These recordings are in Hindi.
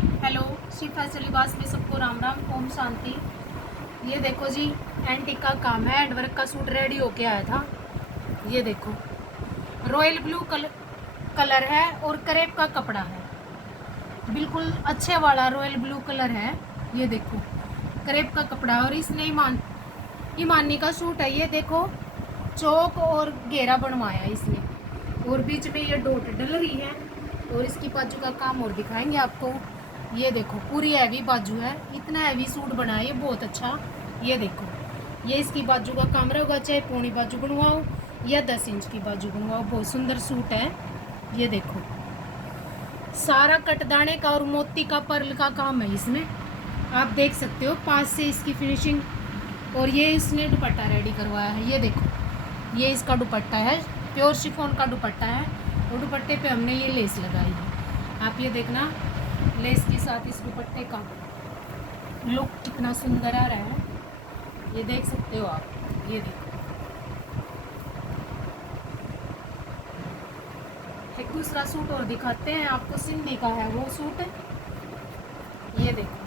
हेलो, श्री फैसल लिबास में सबको राम राम, ओम शांति। ये देखो जी, एंटीक का काम है, हैंडवर्क का सूट रेडी होके आया था। ये देखो, रॉयल ब्लू कलर है और करेब का कपड़ा है, बिल्कुल अच्छे वाला रॉयल ब्लू कलर है। ये देखो, करेब का कपड़ा और इसने ईमानी का सूट है। ये देखो, चौक और घेरा बनवाया इसने और बीच में ये डॉट डल रही है और इसकी बाजू का काम और दिखाएंगे आपको। ये देखो, पूरी हैवी बाजू है, इतना हैवी सूट बना है ये, बहुत अच्छा। ये देखो, ये इसकी बाजू का काम रहेगा, चाहे पौनी बाजू बनवाओ या 10 इंच की बाजू बनवाओ, बहुत सुंदर सूट है। ये देखो, सारा कटदाने का और मोती का पर्ल का काम है इसमें, आप देख सकते हो पास से इसकी फिनिशिंग। और ये इसने दुपट्टा रेडी करवाया है। ये देखो, ये इसका दुपट्टा है, प्योर शिफॉन का दुपट्टा है और दुपट्टे पे हमने ये लेस लगाई है। आप ये देखना, लेस के साथ इस दुपट्टे का लुक कितना सुंदर आ रहा है, ये देख सकते हो आप। ये देखो, एक दूसरा सूट और दिखाते हैं आपको, सिंधी का है वो सूट। ये देखो,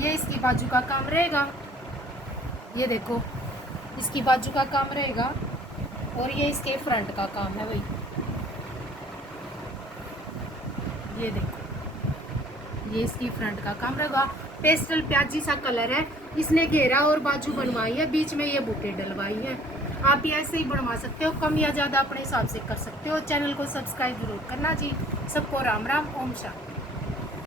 ये इसकी बाजू का काम रहेगा। ये देखो, इसकी बाजू का काम रहेगा और ये इसके फ्रंट का काम है भाई। ये देखो, ये इसकी फ्रंट का काम रहेगा। पेस्टल प्याजी सा कलर है, इसने घेरा और बाजू बनवाई है, बीच में ये बुके डलवाई है। आप ये ऐसे ही बनवा सकते हो, कम या ज़्यादा अपने हिसाब से कर सकते हो। चैनल को सब्सक्राइब जरूर करना जी। सबको राम राम, ओम शांति।